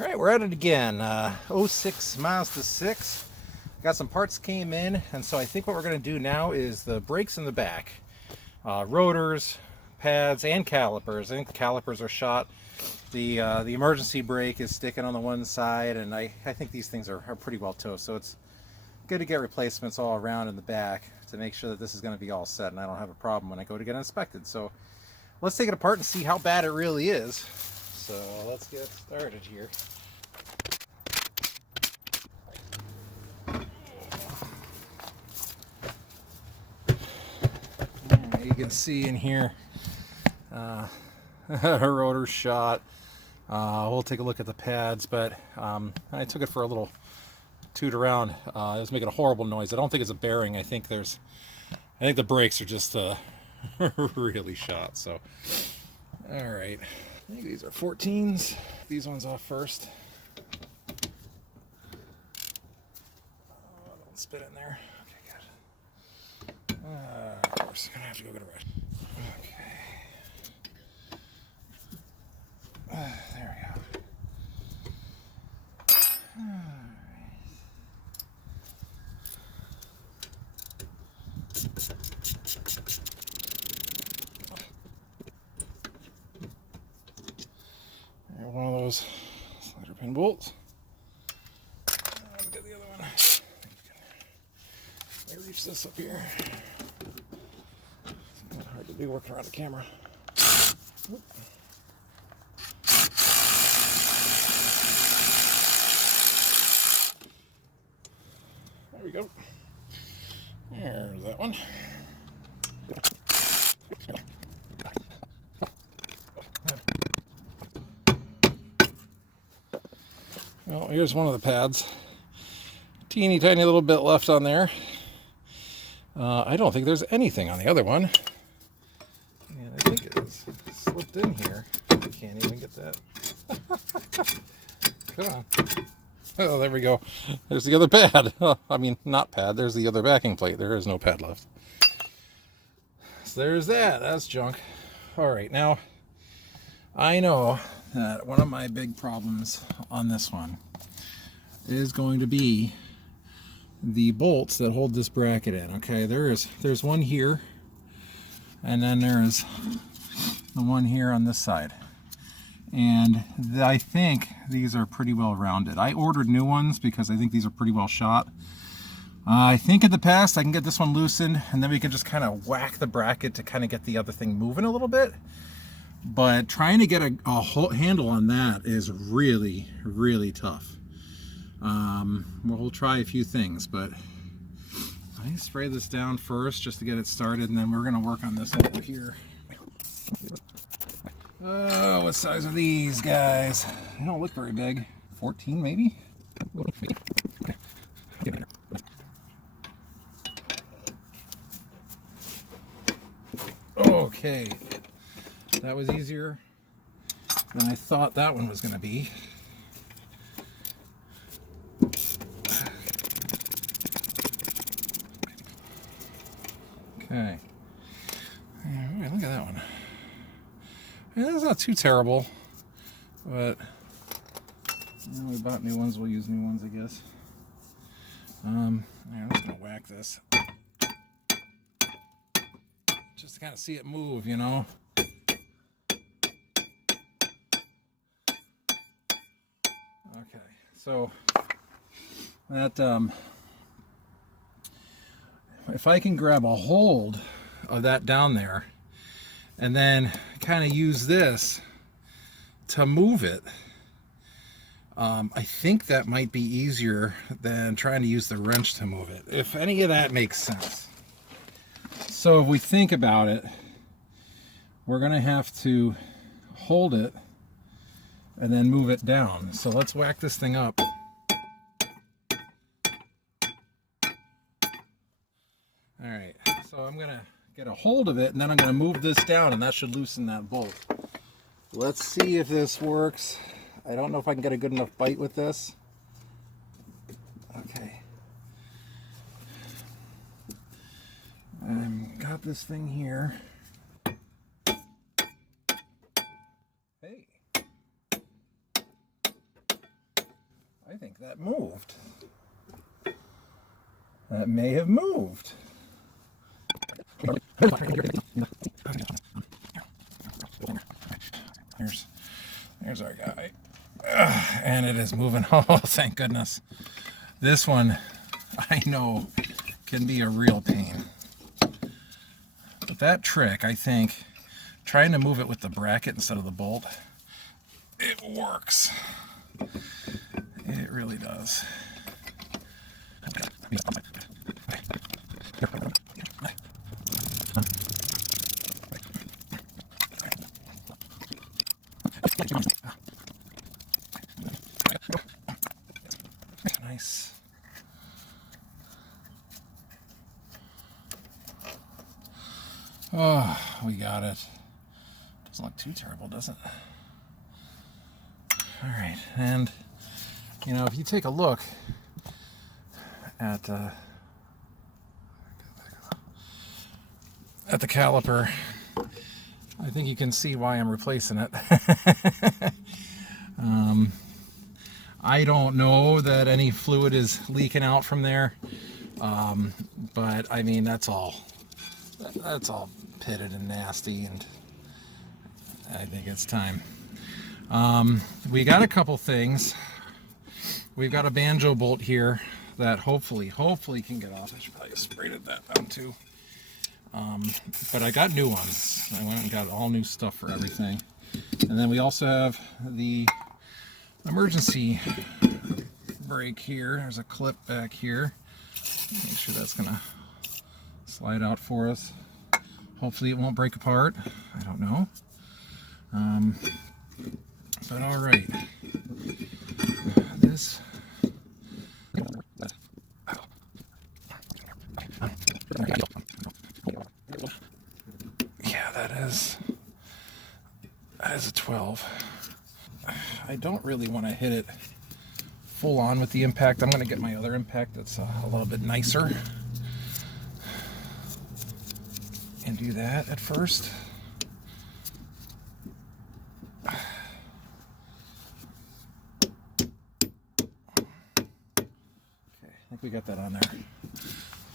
All right, we're at it again. '06 Mazda 6. Got some parts came in, and so I think what we're going to do now is the brakes in the back. Rotors, pads, and calipers. I think the calipers are shot. The emergency brake is sticking on the one side, and I think these things are pretty well toast. So it's good to get replacements all around in the back to make sure that this is going to be all set and I don't have a problem when I go to get it inspected. So let's take it apart and see how bad it really is. So let's get started here. You can see in here her rotor shot. We'll take a look at the pads, but I took it for a little toot around. It was making a horrible noise. I don't think it's a bearing. I think the brakes are just really shot. So, all right. I think these are 14s. These ones off first. Don't spit in there. Okay, good. Of course, I'm gonna have to go get a rest. Okay. There we go. One of those slider pin bolts. Let's get the other one. Let me reach this up here. It's hard to do working around the camera. Oop. There we go. There's that one. Well, here's one of the pads. Teeny tiny little bit left on there. I don't think there's anything on the other one. And I think it's slipped in here. I can't even get that. Come on. Oh, there we go. There's the other pad. I mean, not pad. There's the other backing plate. There is no pad left. So there's that. That's junk. All right, now I know that one of my big problems on this one is going to be the bolts that hold this bracket in. Okay, there's one here, and then there's the one here on this side. And I think these are pretty well rounded. I ordered new ones because I think these are pretty well shot. I think in the past I can get this one loosened, and then we can just kind of whack the bracket to kind of get the other thing moving a little bit. But trying to get a whole handle on that is really, really tough. We'll try a few things, but I spray this down first just to get it started, and then we're going to work on this over here. Oh, what size are these guys? They don't look very big. 14 maybe? Okay. That was easier than I thought that one was going to be. Okay. Yeah, look at that one. Yeah, that's not too terrible, but we bought new ones. We'll use new ones, I guess. I'm just going to whack this just to kind of see it move, you know. Okay, so that if I can grab a hold of that down there and then kind of use this to move it, I think that might be easier than trying to use the wrench to move it, if any of that makes sense. So if we think about it, we're going to have to hold it and then move it down. So let's whack this thing up. All right, so I'm gonna get a hold of it, and then I'm gonna move this down, and that should loosen that bolt. Let's see if this works. I don't know if I can get a good enough bite with this. Okay. I've got this thing here. Hey. think that moved. That may have moved. There's our guy. And it is moving. Oh, thank goodness. This one, I know, can be a real pain. But that trick, I think, trying to move it with the bracket instead of the bolt, it works. It really does. Nice. Oh, we got it. Doesn't look too terrible, does it? All right, and you know, if you take a look at the caliper, I think you can see why I'm replacing it. I don't know that any fluid is leaking out from there, but I mean that's all pitted and nasty, and I think it's time. We got a couple things. We've got a banjo bolt here that hopefully can get off. I should probably have sprayed that down too. But I got new ones. I went and got all new stuff for everything. And then we also have the emergency brake here. There's a clip back here. Make sure that's gonna slide out for us. Hopefully it won't break apart. I don't know. But all right. This. Yeah, that is a 12. I don't really want to hit it full on with the impact. I'm going to get my other impact that's a little bit nicer and do that at first. Okay, I think we got that on there.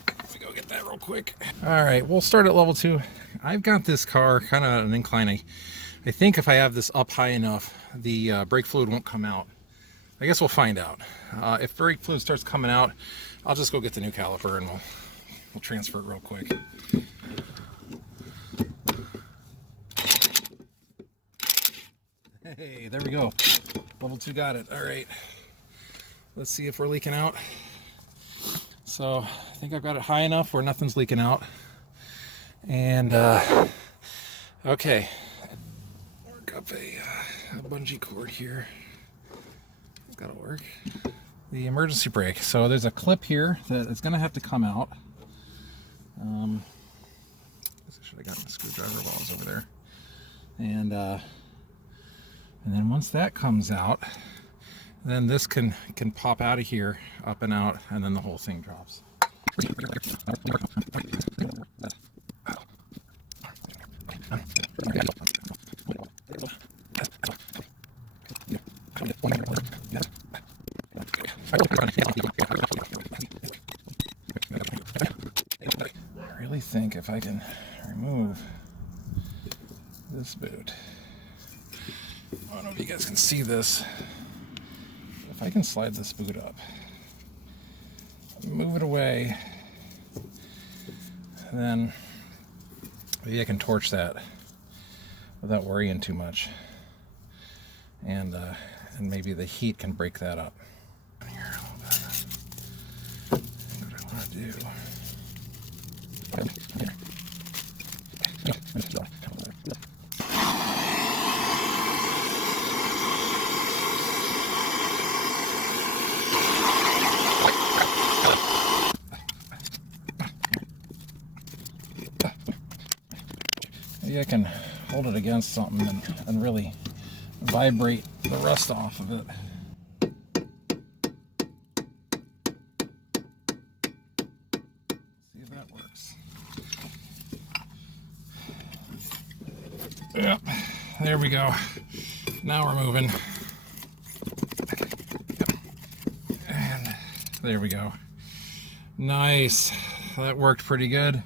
Let me go get that real quick. All right, we'll start at level 2. I've got this car kind of at an incline. I think if I have this up high enough, the brake fluid won't come out. I guess we'll find out. If brake fluid starts coming out, I'll just go get the new caliper and we'll transfer it real quick. Hey, there we go. Level 2 got it. All right. Let's see if we're leaking out. So I think I've got it high enough where nothing's leaking out. And okay. Work up a bungee cord here. That'll work. The emergency brake. So there's a clip here that is going to have to come out. I should have gotten a screwdriver while I was over there. And then once that comes out, then this can pop out of here, up and out, and then the whole thing drops. I really think if I can remove this boot, I don't know if you guys can see this. If I can slide this boot up, move it away, and then maybe I can torch that without worrying too much, and maybe the heat can break that up. Here a little bit. What I want to do. Maybe I can hold it against something and really vibrate the rust off of it. See if that works. Yep, there we go. Now we're moving. There we go. Nice. That worked pretty good.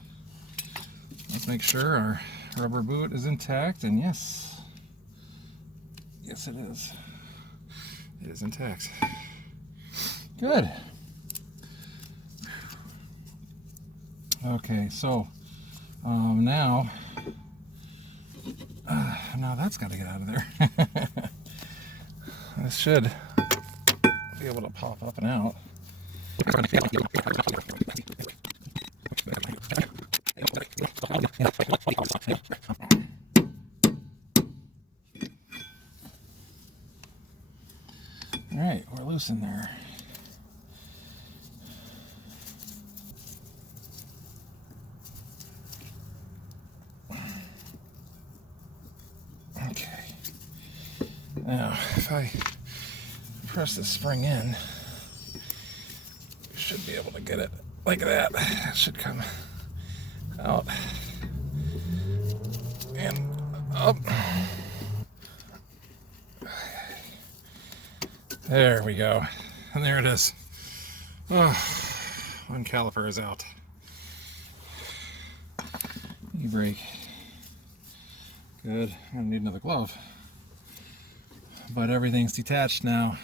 Let's make sure our rubber boot is intact, and yes. Yes, it is. It is intact. Good. Okay, so now that's got to get out of there. This should be able to pop up and out. All right, we're loose in there. Okay. Now, if I press the spring in, you should be able to get it like that. It should come out and up. There we go. And there it is. Oh, one caliper is out. E-brake. Good. I'm gonna need another glove. But everything's detached now.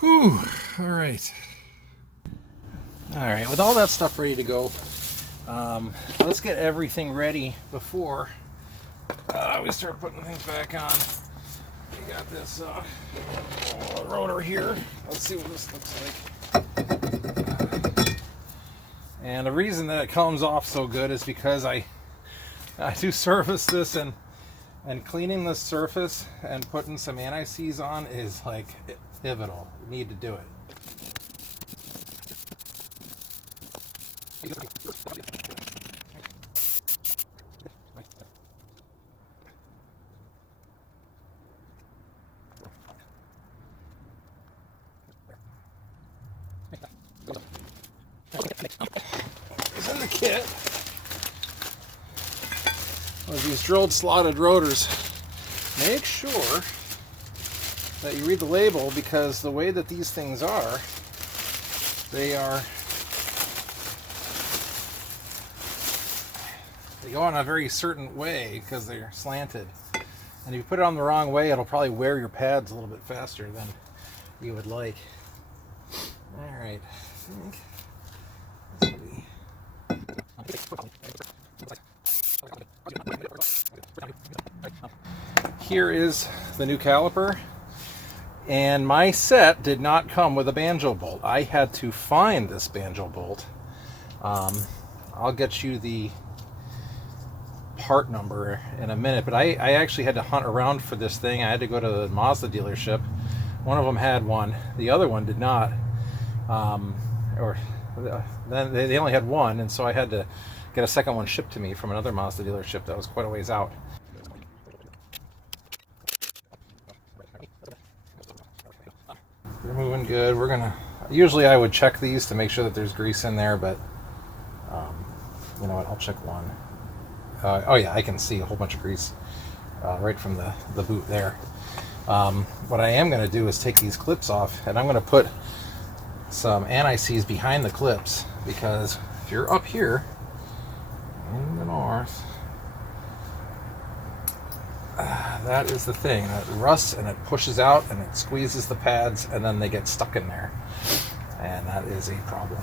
Whew. Alright. Alright, with all that stuff ready to go, let's get everything ready before we start putting things back on. We got this rotor here. Let's see what this looks like. And the reason that it comes off so good is because I do service this, and cleaning this surface and putting some anti-seize on is like pivotal. You need to do it. It's in the kit. These drilled slotted rotors. Make sure that you read the label, because the way that these things are, they go in a very certain way because they're slanted. And if you put it on the wrong way, it'll probably wear your pads a little bit faster than you would like. Alright, I think this will be... Here is the new caliper, and my set did not come with a banjo bolt. I had to find this banjo bolt. I'll get you the part number in a minute, but I actually had to hunt around for this thing. I had to go to the Mazda dealership. One of them had one, the other one did not, then they only had one, and so I had to get a second one shipped to me from another Mazda dealership that was quite a ways out. They're moving good. We're gonna, usually I would check these to make sure that there's grease in there, but you know what, I'll check one. Oh yeah, I can see a whole bunch of grease right from the boot there. What I am going to do is take these clips off, and I'm going to put some anti-seize behind the clips, because if you're up here in the north, that is the thing. It rusts and it pushes out and it squeezes the pads, and then they get stuck in there, and that is a problem.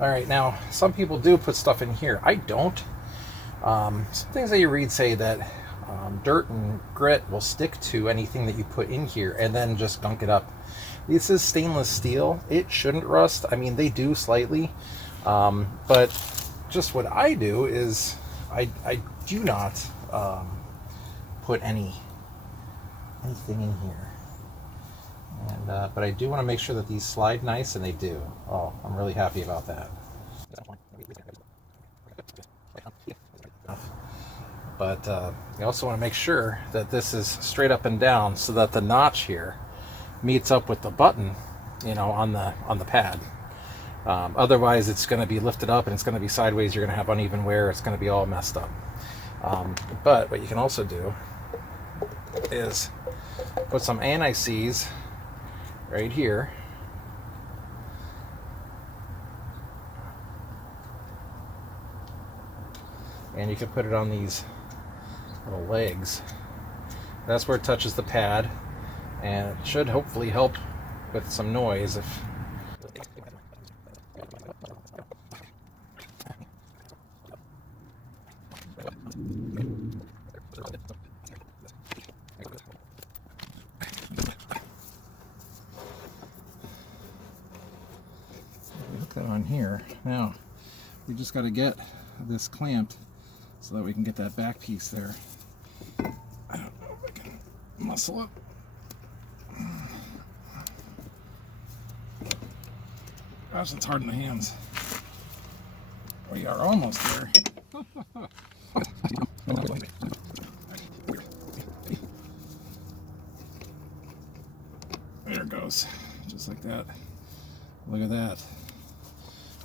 Alright, now some people do put stuff in here. I don't. Some things that you read say that dirt and grit will stick to anything that you put in here and then just gunk it up. This is stainless steel. It shouldn't rust. I mean, they do slightly. But just what I do is I do not put anything in here. And, but I do want to make sure that these slide nice, and they do. Oh, I'm really happy about that. But you also want to make sure that this is straight up and down, so that the notch here meets up with the button, you know, on the pad. Otherwise, it's going to be lifted up and it's going to be sideways. You're going to have uneven wear. It's going to be all messed up. But what you can also do is put some anti-seize right here. And you can put it on these little legs. That's where it touches the pad, and it should hopefully help with some noise. If hook that on here. Now we just got to get this clamped so that we can get that back piece there. I don't know if I can muscle it. Gosh, it's hard in the hands. We are almost there. There it goes, just like that. Look at that.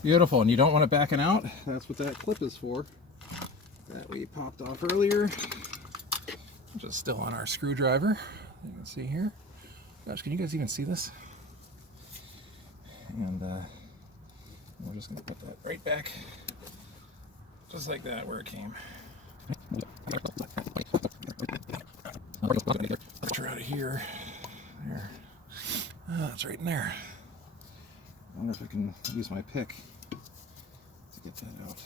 Beautiful, and you don't want it backing out. That's what that clip is for. That we popped off earlier. Just still on our screwdriver. You can see here. Gosh, can you guys even see this? And we're just going to put that right back, just like that, where it came. Put her out of here. There. It's right in there. I wonder if I can use my pick to get that out.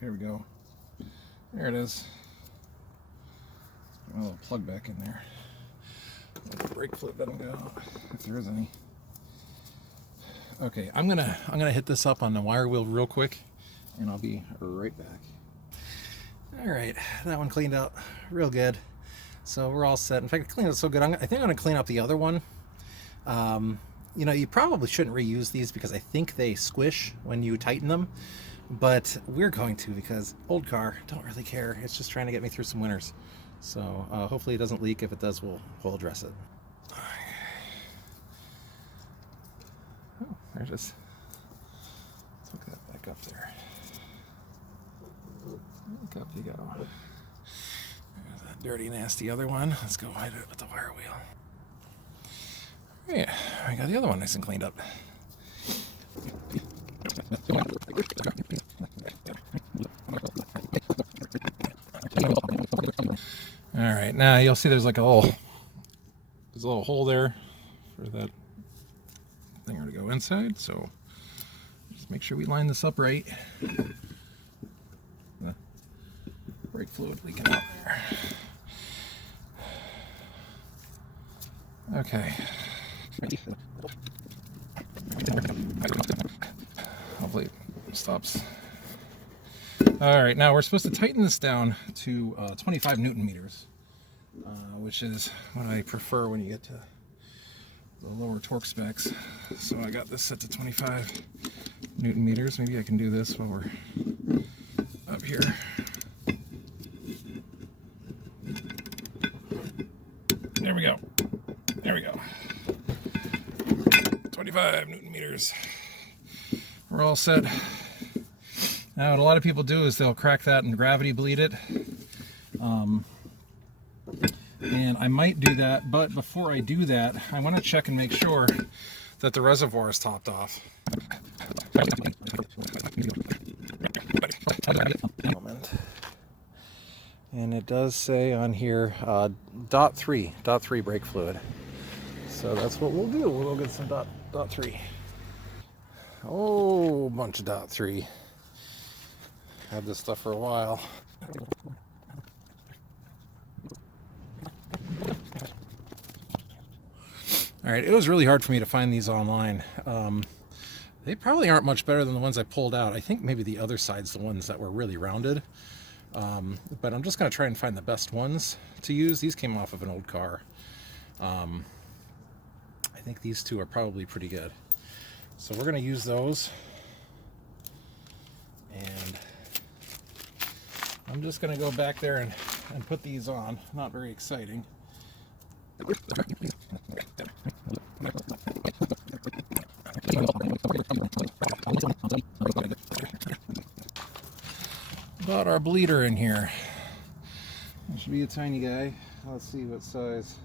Here we go. There it is. Put my little plug back in there. Let the brake fluid doesn't go out, if there is any. Okay, I'm gonna hit this up on the wire wheel real quick, and I'll be right back. All right, that one cleaned out real good. So we're all set. In fact, it cleaned out so good. I think I'm gonna clean up the other one. You know, you probably shouldn't reuse these because I think they squish when you tighten them. But we're going to, because old car, don't really care. It's just trying to get me through some winters. So hopefully it doesn't leak. If it does, we'll address it. Oh, there it is. Let's hook that back up there. Back up you go. There's that dirty, nasty other one. Let's go hide it with the wire wheel. All right, I got the other one nice and cleaned up. All right, now you'll see there's like a little hole there for that thing to go inside. So just make sure we line this up right. The brake fluid leaking out there. Okay. Hopefully it stops. All right, now we're supposed to tighten this down to 25 Newton meters, which is what I prefer when you get to the lower torque specs. So I got this set to 25 Newton meters. Maybe I can do this while we're up here. There we go. There we go. 25 Newton meters. We're all set. Now, what a lot of people do is they'll crack that and gravity bleed it. And I might do that, but before I do that, I want to check and make sure that the reservoir is topped off. And it does say on here, .3 brake fluid. So that's what we'll do. We'll go get some .3. Oh, bunch of .3. Had this stuff for a while. All right, it was really hard for me to find these online. They probably aren't much better than the ones I pulled out. I think maybe the other side's the ones that were really rounded. But I'm just going to try and find the best ones to use. These came off of an old car. I think these two are probably pretty good. So we're going to use those. And I'm just going to go back there and put these on. Not very exciting. Got our bleeder in here. It should be a tiny guy. Let's see what size.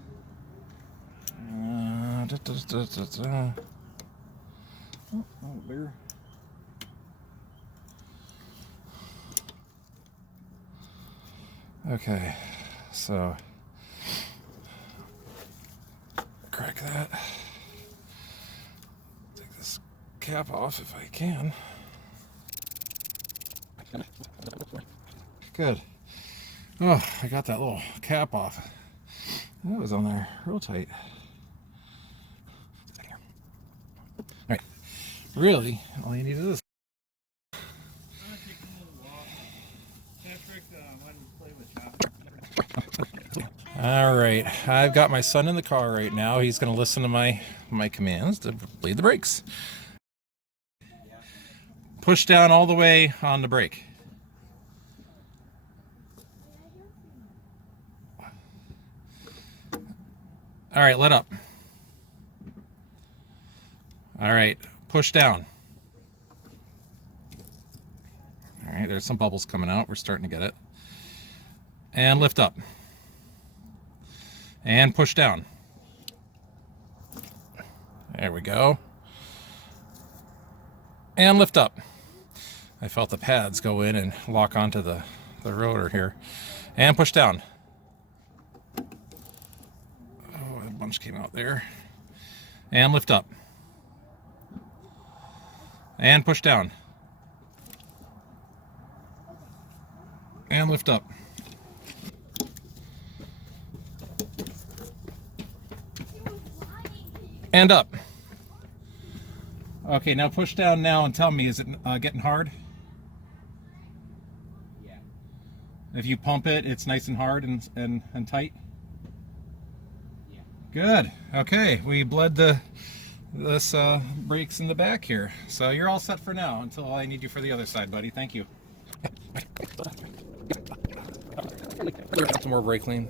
Oh, bigger. Okay, so crack that. Take this cap off if I can. Good. Oh, I got that little cap off. That was on there real tight. Alright. Really, all you need is this. Alright, I've got my son in the car right now. He's going to listen to my commands to bleed the brakes. Push down all the way on the brake. Alright, let up. Alright, push down. Alright, there's some bubbles coming out. We're starting to get it. And lift up. And push down. There we go. And lift up. I felt the pads go in and lock onto the rotor here. And push down. Oh, a bunch came out there. And lift up. And push down. And lift up. And up. Okay, now push down now and tell me, is it getting hard? Yeah. If you pump it, it's nice and hard and tight? Yeah. Good. Okay, we bled this brakes in the back here. So you're all set for now until I need you for the other side, buddy. Thank you. Some more brake clean.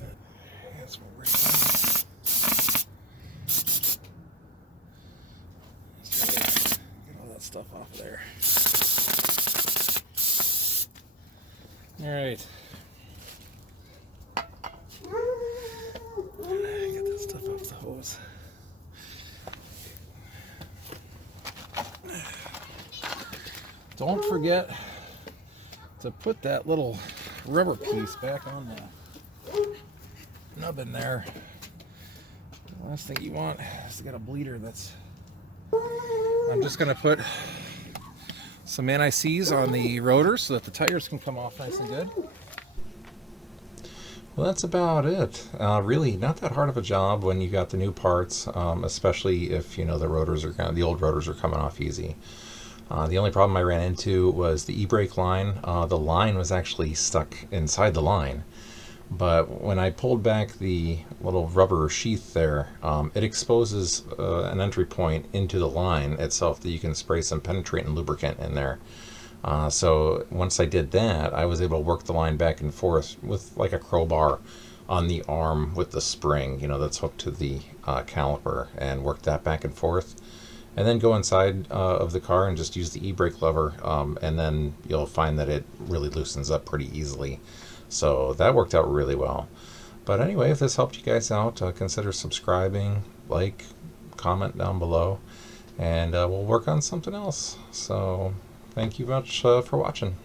Get all that stuff off of there. All right. Get that stuff off the hose. Don't forget to put that little rubber piece back on the nubbin there. The last thing you want is to get a bleeder that's... I'm just going to put some anti-seize on the rotor so that the tires can come off nice and good. Well, that's about it. Really, not that hard of a job when you got the new parts, especially if, you know, the old rotors are coming off easy. The only problem I ran into was the e-brake line. The line was actually stuck inside the line. But when I pulled back the little rubber sheath there, it exposes an entry point into the line itself that you can spray some penetrating lubricant in there. So once I did that, I was able to work the line back and forth with like a crowbar on the arm with the spring, you know, that's hooked to the caliper, and work that back and forth. And then go inside of the car and just use the e-brake lever, and then you'll find that it really loosens up pretty easily. So that worked out really well. But anyway, if this helped you guys out, consider subscribing, like, comment down below, and we'll work on something else. So thank you much for watching.